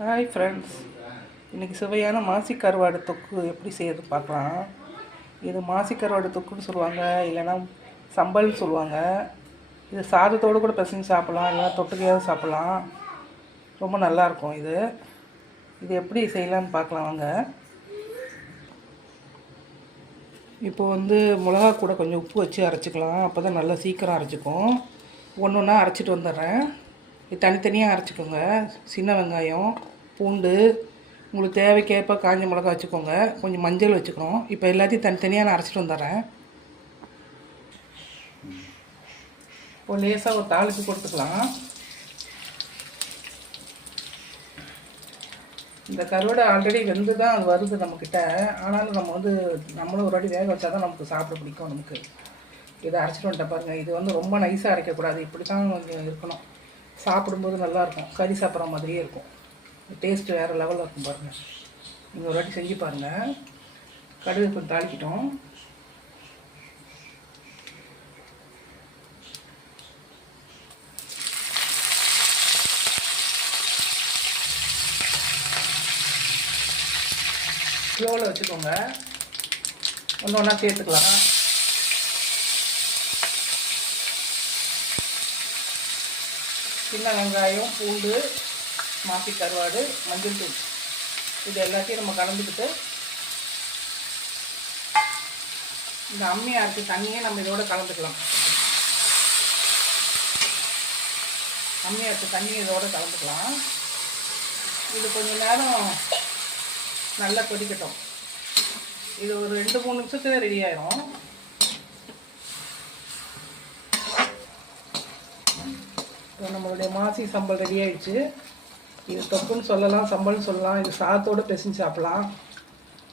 Hi friends, இன்றைக்கி சுவையான மாசி கருவாடு தொக்கு எப்படி செய்யறது பார்க்கலாம். இது மாசி கருவாடு தொக்குன்னு சொல்லுவாங்க, இல்லைன்னா சம்பல்னு சொல்லுவாங்க. இது சாதத்தோடு கூட பிசைஞ்சு சாப்பிட்லாம், இல்லைனா தொட்டுக்கையாவது சாப்பிட்லாம். ரொம்ப நல்லாயிருக்கும். இது எப்படி செய்யலான்னு பார்க்கலாம் வாங்க. இப்போது மிளகா கூட கொஞ்சம் உப்பு வச்சு அரைச்சிக்கலாம், அப்போ தான் நல்லா சீக்கிரம் அரைச்சிக்கும். ஒன்று ஒன்றா அரைச்சிட்டு வந்துடுறேன். இது தனித்தனியாக அரைச்சிக்கோங்க. சின்ன வெங்காயம், பூண்டு, உங்களுக்கு தேவைக்கேற்ப காஞ்ச மிளகா வச்சுக்கோங்க. கொஞ்சம் மஞ்சள் வச்சுக்கணும். இப்போ எல்லாத்தையும் தனித்தனியாக நான் அரைச்சிட்டு வந்துடுறேன். இப்போ லேசாக ஒரு தாளிப்பு கொடுத்துக்கலாம். இந்த கருவாடை ஆல்ரெடி வெந்து தான் அது வருது நம்மக்கிட்ட. ஆனாலும் நம்மளும் ஒரு வாட்டி வேக வச்சா தான் நமக்கு சாப்பிட பிடிக்கும். நமக்கு இதை அரைச்சிட்டு வந்துட்ட பாருங்கள். இது ரொம்ப நைஸாக அரைக்கக்கூடாது, இப்படி தான் கொஞ்சம் இருக்கணும். சாப்பிடும்போது நல்லாயிருக்கும், கறி சாப்பிட்ற மாதிரியே இருக்கும். டேஸ்ட்டு வேறு லெவலில் இருக்கும் பாருங்கள். நீங்கள் ஒரு வாட்டி செஞ்சு பாருங்கள். கடுகு கொஞ்சம் தாளிக்கிட்டோம். ஸ்லோவில் வச்சுக்கோங்க, ஒன்று ஒன்றா சேர்த்துக்கலாம். சின்ன வெங்காயம், பூண்டு, மாசி கருவாடு, மஞ்சள் தூள், இது எல்லாத்தையும் நம்ம கலந்துக்கிட்டு இந்த அம்மியை அரைச்சி தண்ணியே நம்ம இதோட கலந்துக்கலாம். அம்மியை அரைச்சி தண்ணியை இதோட கலந்துக்கலாம். இது கொஞ்சம் நேரம் நல்லா கொதிக்கட்டும். இது ஒரு 2-3 நிமிஷத்துல ரெடி ஆயிரும். இப்போ நம்மளுடைய மாசி சம்பல் ரெடி ஆகிடுச்சு. இது தொக்குன்னு சொல்லலாம், சம்பல்னு சொல்லலாம். இது சாதத்தோடு பிசைஞ்சு சாப்பிட்லாம்,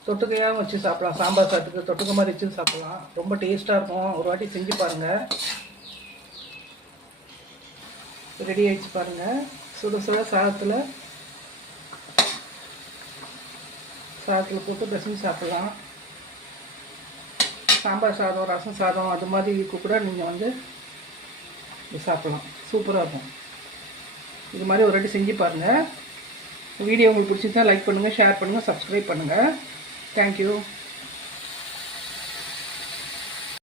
தொட்டுக்கையாகவும் வச்சு சாப்பிட்லாம். சாம்பார் சாதத்துக்கு தொட்டுக்க மாதிரி வச்சு சாப்பிட்லாம். ரொம்ப டேஸ்ட்டாக இருக்கும். ஒரு வாட்டி செஞ்சு பாருங்கள். ரெடி ஆகிடுச்சு பாருங்கள். சுட சுட சாதத்தில் போட்டு பிசைஞ்சு சாப்பிட்லாம். சாம்பார் சாதம், ரசம் சாதம் அது மாதிரி கூட நீங்கள் சாப்பிட்லாம். சூப்பராக இருக்கும். இது மாதிரி ஒரு வாட்டி செஞ்சு பாருங்கள். வீடியோ உங்களுக்கு பிடிச்சிருந்தா லைக் பண்ணுங்கள், ஷேர் பண்ணுங்கள், சப்ஸ்கிரைப் பண்ணுங்கள். தேங்க்யூ.